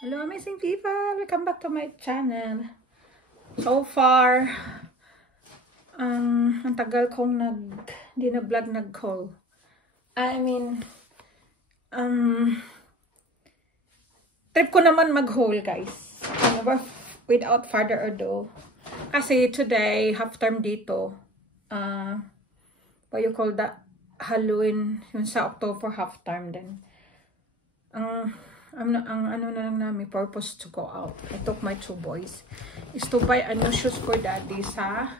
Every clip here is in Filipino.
Hello amazing people! Welcome back to my channel. So far, ang tagal kong di na vlog nag-haul. I mean, trip ko naman mag-haul guys. Without further ado. Kasi today, half term dito. What you call that? Halloween, yun sa October half term din. Ang ano na lang namin, purpose to go out. I took my two boys is to buy a new shoes for daddy sa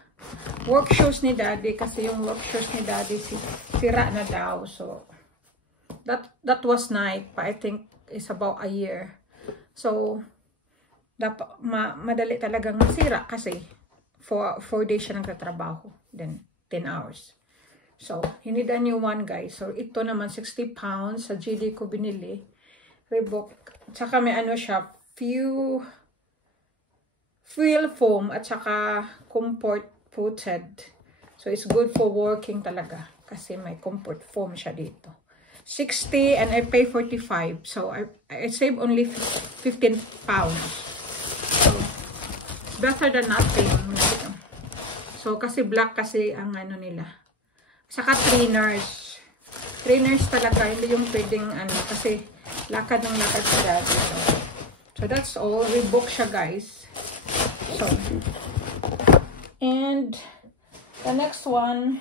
work shoes ni daddy kasi yung work shoes ni daddy sira na daw. So that was nice, but I think it's about a year. So dapat madali talagang masira kasi 4 days siya nagtatrabaho, then 10 hours. So he need a new one guys. So ito naman 60 pounds sa GD ko binili. Reebok. Tsaka may ano siya, feel foam at saka comfort footed. So it's good for working talaga kasi may comfort foam siya dito. 60 and I pay 45. So I save only 15 pounds. So better than nothing. So kasi black kasi ang ano nila. Saka trainers. Trainers talaga, hindi yung pwedeng ano kasi lakad ng lakad sa dati. So that's all. Reebok siya guys. So and the next one,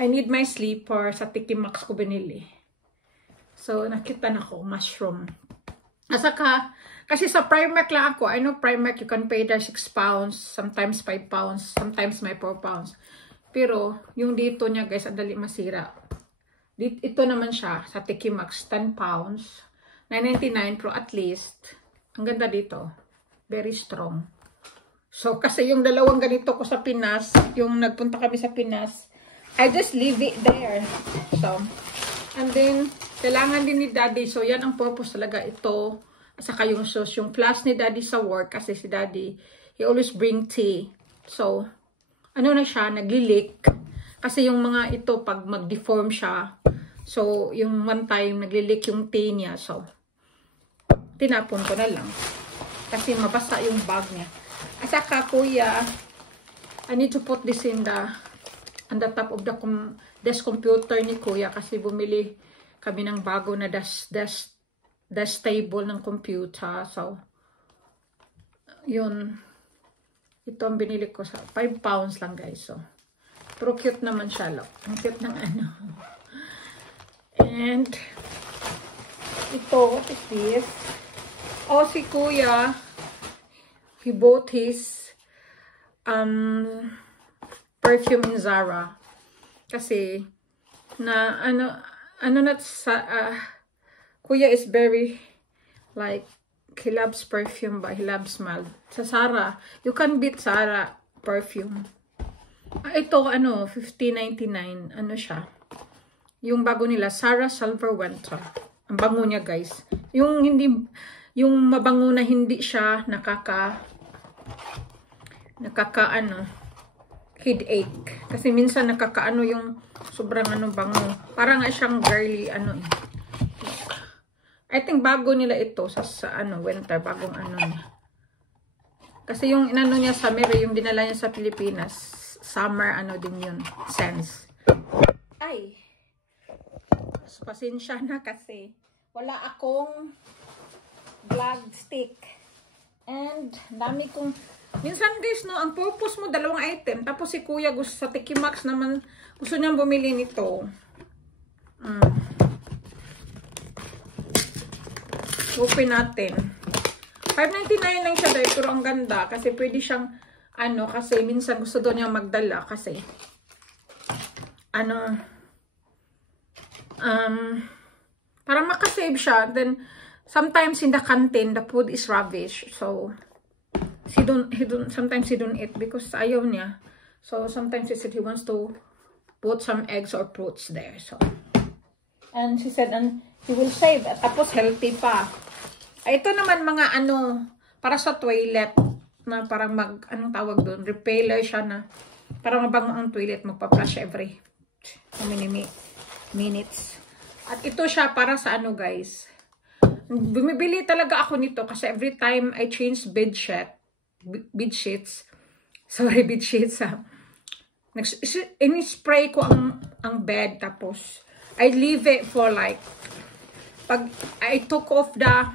I need my sleeper sa Tiki Max ko binili. So nakita na ko mushroom. Asaka kasi sa Primark lang ako. I know Primark you can pay there 6 pounds, sometimes 5 pounds, sometimes may 4 pounds. Pero yung dito niya guys, adali masira. Ito naman siya sa Tiki Max, 10 pounds, 9.99 pero at least, ang ganda dito, very strong. So, kasi yung dalawang ganito ko sa Pinas, yung nagpunta kami sa Pinas, I just leave it there. So, and then, kailangan din ni Daddy, so yan ang purpose talaga ito, at saka yung sauce, yung flask ni Daddy sa work, kasi si Daddy, he always bring tea. So, ano na siya, nagli-leak. Kasi yung mga ito, pag mag-deform siya, so, yung one time, nagli-leak yung tea niya. So, tinapon ko na lang. Kasi mabasa yung bag niya. Asaka, kuya, I need to put this on the top of the desk computer ni kuya. Kasi bumili kami ng bago na desk table ng computer. So, yun. Ito ang binili ko sa 5 pounds lang guys. So, pero cute naman siya, look. Ang cute ng ano. And, ito, what is this? Oh, si kuya, he bought his perfume in Zara. Kasi, na, ano na sa, kuya is very, like, he loves perfume ba? He loves smell. Sa Zara, you can beat Zara perfume. Ito, ano, $15.99. Ano siya? Yung bago nila, Zara Silver Winter. Ang bango niya, guys. Yung mabango na hindi siya headache. Kasi minsan nakakaano yung sobrang bango. Parang nga siyang girly, I think bago nila ito sa winter, bagong niya. Kasi yung inano niya sa yung dinala niya sa Pilipinas, summer din yun, sense. Ay, pasensya na kasi wala akong vlog stick. And dami kong, minsan guys no, ang purpose mo dalawang item, tapos si kuya gusto sa Tiki Max naman, gusto niyang bumili nito. Open natin. $5.99 lang siya dahil, pero ang ganda kasi pwede siyang kasi minsan gusto doon niya magdala kasi parang makasave siya. Then sometimes in the canteen the food is rubbish, so sometimes he don't eat because ayaw niya. So sometimes he said he wants to put some eggs or fruits there. So, and she said and he will save at tapos healthy pa. Ito naman mga para sa toilet na parang anong tawag doon, repeller siya na parang mabango ang toilet, magpa-flush every how many minutes. At ito siya para sa guys, Bumibili talaga ako nito kasi every time I change bed sheets, ini-spray ko ang bed, tapos I leave it for like, if I took off the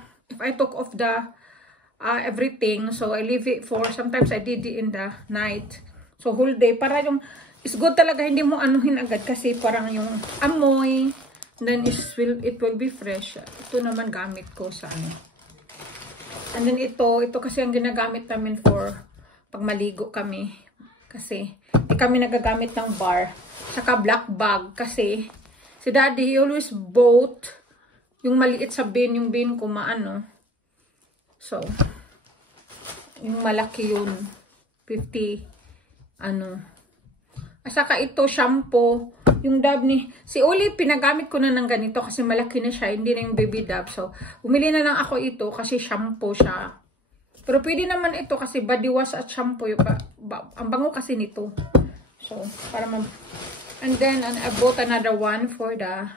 everything, so I leave it for, sometimes I did it in the night, so whole day, para yung, it's good talaga, hindi mo anuhin agad, kasi parang yung amoy, then it will be fresh. Ito naman gamit ko sa ano. And then ito kasi ang ginagamit namin for pag maligo kami. Kasi hindi kami nagagamit ng bar. Saka black bag kasi si Daddy, he always bought yung maliit sa bin, yung bin ko maano. So, yung malaki yun. 50 ano. Saka ito, shampoo. Yung Dove ni, si Oli, pinagamit ko na ng ganito kasi malaki na siya. Hindi na yung baby Dove. So, bumili na lang ako ito kasi shampoo siya. Pero pwede naman ito kasi body wash at shampoo. Ang bango kasi nito. So, para and then, I bought another one for the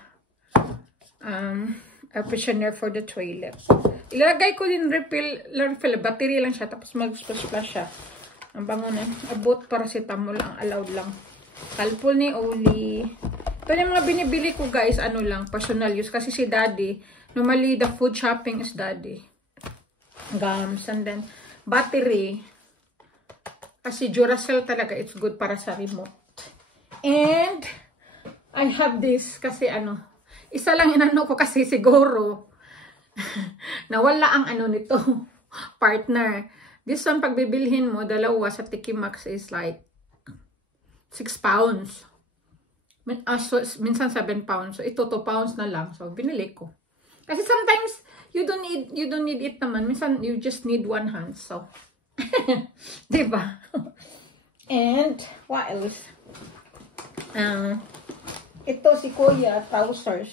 air freshener for the toilet. Ilalagay ko din refill. Battery lang siya. Tapos mag-splash siya. Ang bango na. I bought paracetamol lang. Allowed lang. Kalpol ni Oli. Ito yung mga binibili ko guys, ano lang, personal use. Kasi si Daddy, normally the food shopping is Daddy. Gums, and then battery. Kasi Duracell talaga, it's good para sa remote. And, I have this, kasi ano, isa lang inano ko kasi siguro, nawala ang ano nito, partner. This one, pag bibilhin mo, dalawa sa Tiki Maxx is like, 6 pounds. So, minsan 7 pounds. So, ito 2 pounds na lang. So, binili ko. Kasi sometimes, you don't need it naman. Minsan, you just need one hand. So, diba? And, what else? Ito si Kuya, trousers.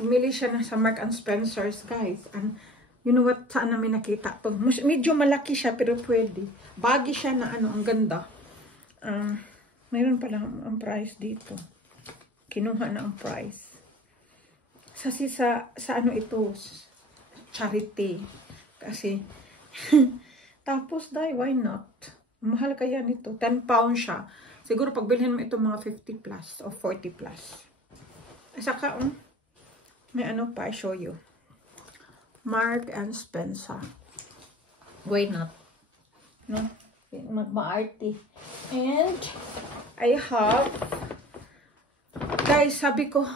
Bumili siya na sa Mark and Spencer's, guys. And, you know what? Saan namin nakita to? Medyo malaki siya, pero pwede. Baggy siya na ano, ang ganda. Mayroon pala ang price dito. Kinuha na ang price. Kasi sa ano ito? Charity. Kasi, tapos dahil, why not? Mahal kaya nito. 10 pounds siya. Siguro pagbilhin mo ito mga 50 plus o 40 plus. Saka, may ano pa, I show you. Mark and Spencer. Why not? No? Magma-arty. And, I have, guys, sabi ko,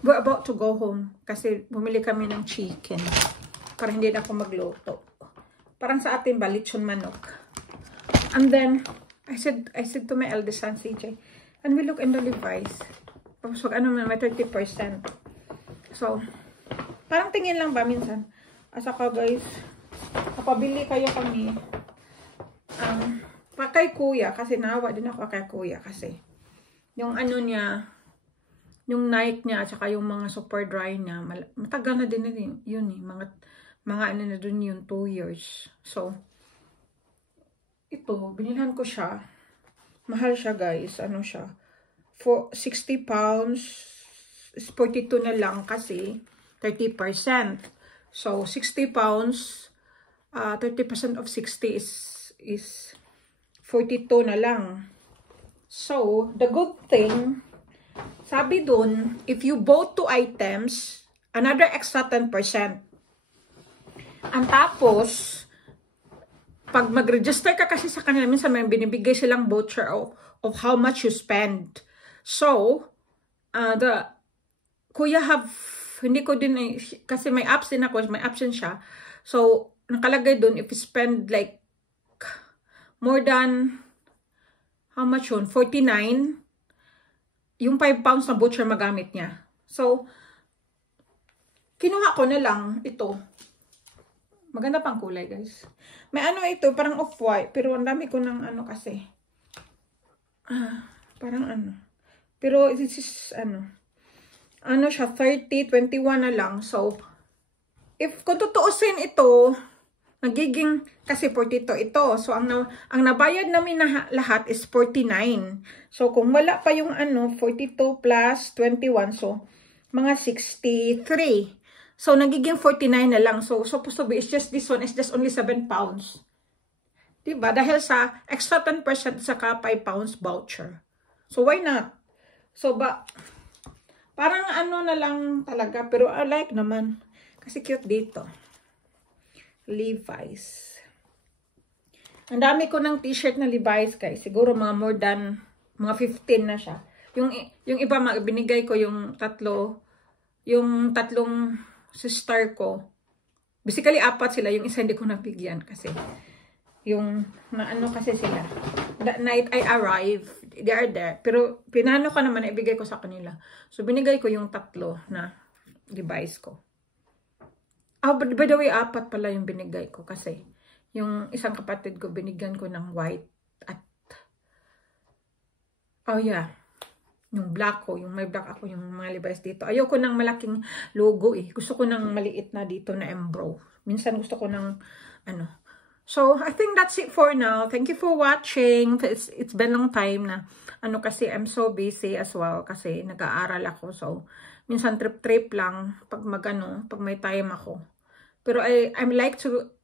we're about to go home. Kasi bumili kami ng chicken. Para hindi na ako magluto. Parang sa atin ba, lechon manok. And then, I said to my eldest son, CJ, can we look in the Levi's? Tapos wag ano may 30%. So, parang tingin lang ba minsan? Asaka guys, napabili kayo kami. Kay Kuya, kasi nawa din ako kay Kuya kasi yung ano niya, yung night niya, at saka yung mga super dry niya, matagal na din yun eh, mga ano na dun yun, 2 years. So, ito, binilhan ko siya, mahal siya guys, ano siya, for 60 pounds, 42 na lang kasi, 30%. So, 60 pounds, 30% of 60 is 42 na lang. So, the good thing, sabi dun, if you bought 2 items, another extra 10%. Ang tapos, pag mag-register ka kasi sa kanila, minsan may binibigay silang voucher of how much you spend. So, Kuya have, hindi ko din, kasi may apps din ako, may option siya. So, nakalagay dun, if you spend like, more than, how much yun? 49, yung 5 pounds na voucher magamit niya. So, kinuha ko na lang ito. Maganda pang kulay, guys. May ano ito, parang off-white. Pero ang dami ko ng ano kasi. Parang ano. Pero this is, ano siya, 30, 21 na lang. So, kung tutuusin ito, nagiging, kasi 42 ito. So, ang nabayad namin na lahat is 49. So, kung wala pa yung 42 plus 21, so, mga 63. So, nagiging 49 na lang. So, supposed to be, it's just this one is just only 7 pounds. Diba? Dahil sa extra 10% saka 5 pounds voucher. So, why not? So, parang ano na lang talaga. Pero I like naman. Kasi cute dito. Levi's. Ang dami ko ng t-shirt na Levi's, guys. Siguro mga more than, mga 15 na siya. Yung iba, binigay ko yung tatlong sister ko. Basically, 4 sila. Yung isa hindi ko nabigyan kasi yung, ano kasi sila. That night I arrived, they are there. Pero, pinano ko naman, ibigay ko sa kanila. So, binigay ko yung 3 na device ko. Oh, by the way, 4 pala yung binigay ko kasi yung isang kapatid ko, binigyan ko ng white at, oh yeah, yung black ko, yung may black ako, yung mga Levi's dito. Ayoko ng malaking logo eh. Gusto ko ng maliit na dito na embrow. Minsan gusto ko ng, ano. So, I think that's it for now. Thank you for watching. It's been long time na, ano kasi, I'm so busy as well kasi nag-aaral ako. So, minsan trip-trip lang pag pag may time ako. Pero I'm like to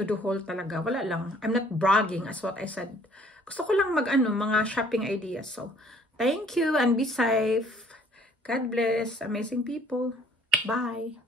do haul talaga. Wala lang. I'm not bragging as what I said. Gusto ko lang mga shopping ideas. So, thank you and be safe. God bless. Amazing people. Bye.